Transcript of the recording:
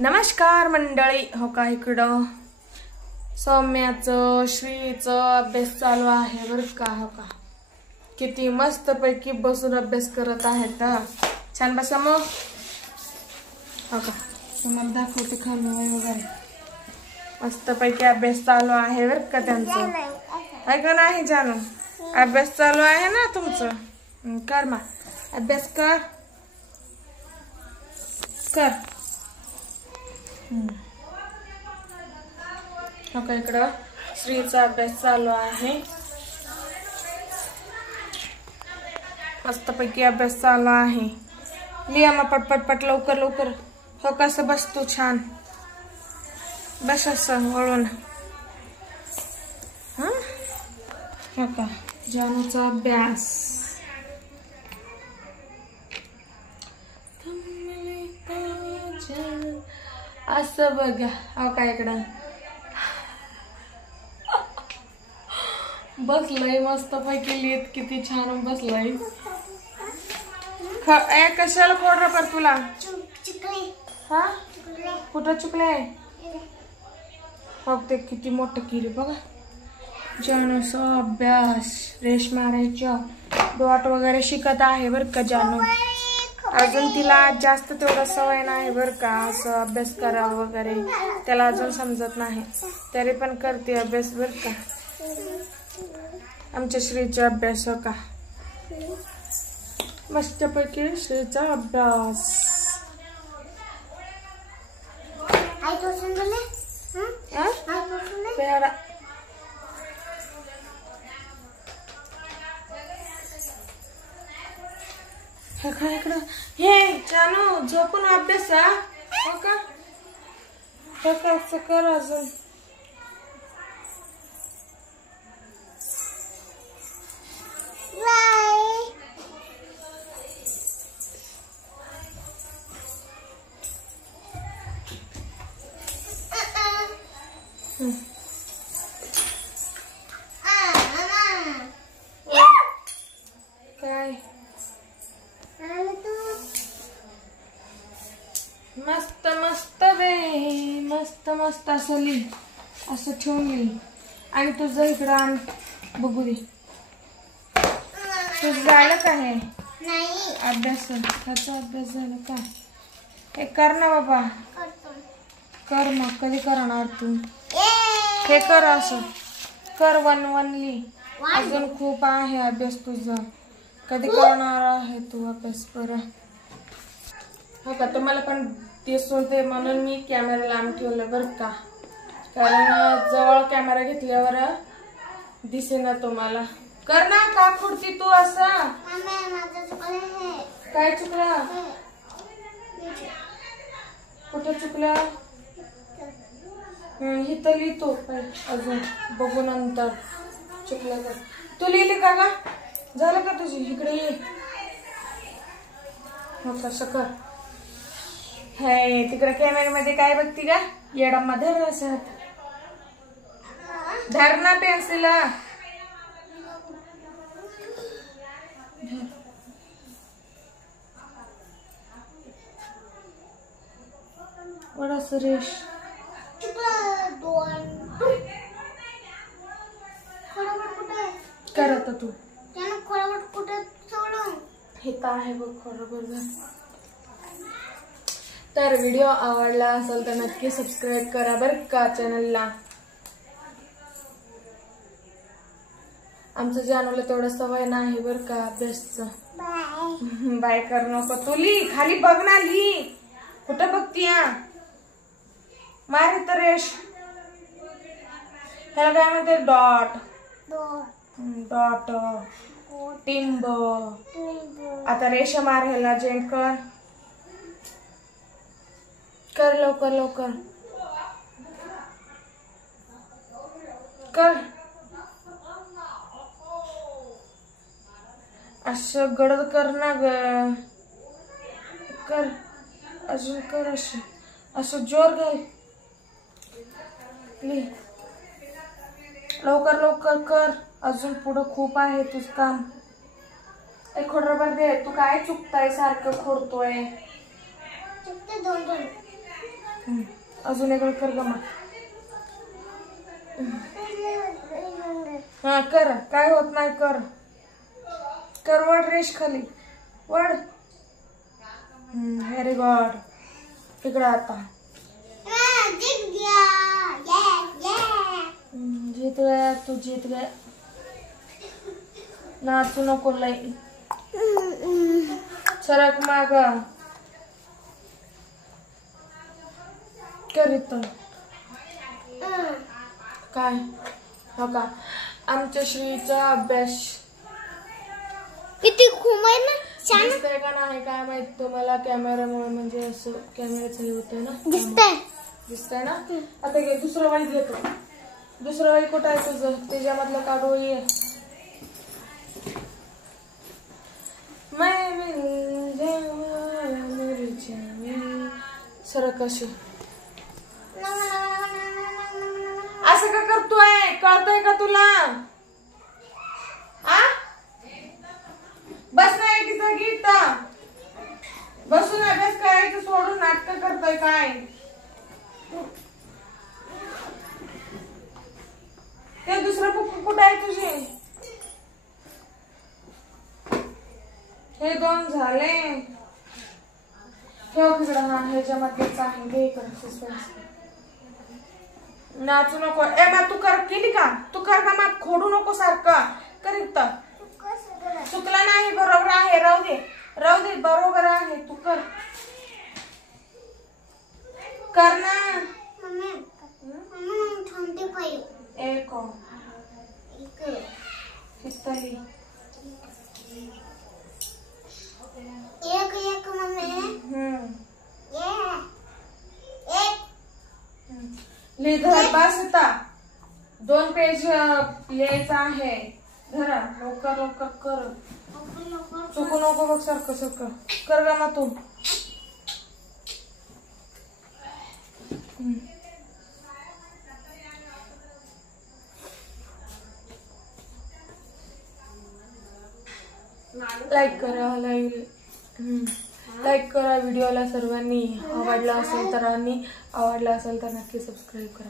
नमस्कार मंडळी. हो का इकडं सौम्याचं श्रीचं अभ्यास चालू आहे बरं का. हो का किती मस्त पैकी बसून अभ्यास करत आहेत. छान बसा मग. हो का तुम्हाला दाखवते खाली वगैरे मस्त पैकी अभ्यास चालू आहे बरं का त्यांचं. ऐका नाही जानू अभ्यास चालू आहे ना तुमचं. कर मा अभ्यास कर कर. हो का इकडं श्रीचा अभ्यास चालू आहे. मस्तपैकी अभ्यास चालू आहे. लिहा मग पटपट लवकर लवकर. हो कसं बस तू छान बस असं वळून. हो का जानूचा अभ्यास. असं बघा. हो का इकडं बसलंय मस्त पैकी लिहित. किती छान बसलंय. कशाला फोड कर तुला. हा कुठं चुकले. हो ते किती मोठं किरी बघा. जानूचा अभ्यास रेश मारायच्या डॉट वगैरे शिकत आहे बर का जानू. अजून तिला जास्त तेवढं सवय नाही बर का असं अभ्यास करा वगैरे. त्याला अजून समजत नाही तरी पण करते अभ्यास बर का. आमच्या श्रीचा अभ्यास. हो का मस्तपैकी श्रीचा अभ्यास. इकडं हे जानू झोपून अभ्यास. हो का कर अजून. काय मस्त मस्त वे मस्त मस्त असं लिही. असं ठेवून लिही. आणि तुझं इकडं आण बघू दे. तुझं झालं का हे अभ्यास. त्याचा अभ्यास झाला का. हे कर ना बाबा कर. मग कधी करणार तू. हे कर असं कर. वन लिही. अजून खूप आहे अभ्यास तुझा. कधी करणार आहे तू अभ्यास बरं. हो का तुम्हाला पण दिसून ते म्हणून मी कॅमेरा लांब ठेवलं बरं का. कारण जवळ कॅमेरा घेतल्यावर दिसेना तुम्हाला. कर ना का खुर्ची तू असं. काय चुकलं. कुठं चुकलं. इथं लिहितो अजून बघू नंतर चुकलं का. तू लिहिली का गा. झालं का तुझी. इकडे ये. हो कसं कर. हे तिकडे कॅमेऱ्यामध्ये काय बघती का. येडामध्ये धर धर ना पेन्सिल. वडा सुरेश कर आता तू. हे काय आहे बघ बरोबर. तर व्हिडिओ आवडला असेल तर नक्की सबस्क्राईब करा बरं का चॅनलला. आमचं जानूला तेवढं सवय नाही बरं का अभ्यासचं. बाय कर नको तू. लिही खाली बघ ना. लिही कुठं बघती. मार तर रेश. ह्याला काय म्हणते डॉट डॉट टिंब. आता रेषा मार. ह्याला जॉईंट कर. कर लवकर लवकर कर. असं गडद कर ना ग. कर अजून कर. असं जोर घाल. लवकर लवकर कर. अजून पुढं खूप आहे तुझं काम. एक खोडरबर दे. तू काय चुकताय सारखं खोडतोय. अजून एक कर ग मग. हा कर, काय होत नाही. कर कर, वड रेश खाली वड. Very good. इकडे आता जीत गया तू, जीत गया. नाचू नको लई. सरक माग. करीत काय हो का आमच्या श्रीचा अभ्यास किती खूप आहे ना. दिसतंय का नाही काय माहित तुम्हाला कॅमेरामुळे. म्हणजे असं कॅमेराचं हे होतंय ना. दिसतंय ना. आता घे दुसरं वाई घेतो. दुसरं वाई कुठं आहे तुझं? त्याच्यामधलं काढू ये. सरक अशी. असं का करतोय? कळतंय का तुला? आ बस नाही की जागी. बसून अभ्यास करायचं सोडून नाटक करतोय काय? ते दुसरं बुक कुठं आहे तुझे? हे 2 झाले. ठेव तिकडं. हा ह्याच्यामध्येच आहे. घे इकडं सस्पेन्स. नाचू नको. ए मग तू कर केली का? तू कर का मग? खोडू नको सारखं. करीत चुकला नाही. बरोबर आहे. राहू दे, राहू दे. बरोबर आहे. तू कर. कर ना. एक हिस्ताली. एक लिहिधर बस आता. 2 पेज लिहायचं आहे. धरा लवकर लवकर कर. चुकू नको बघ. सारखं सारखं कर गा मग तू. लाईक करा. लाईक करा व्हिडिओला सर्वांनी. आवडला असेल तर नक्की सबस्क्राईब करा.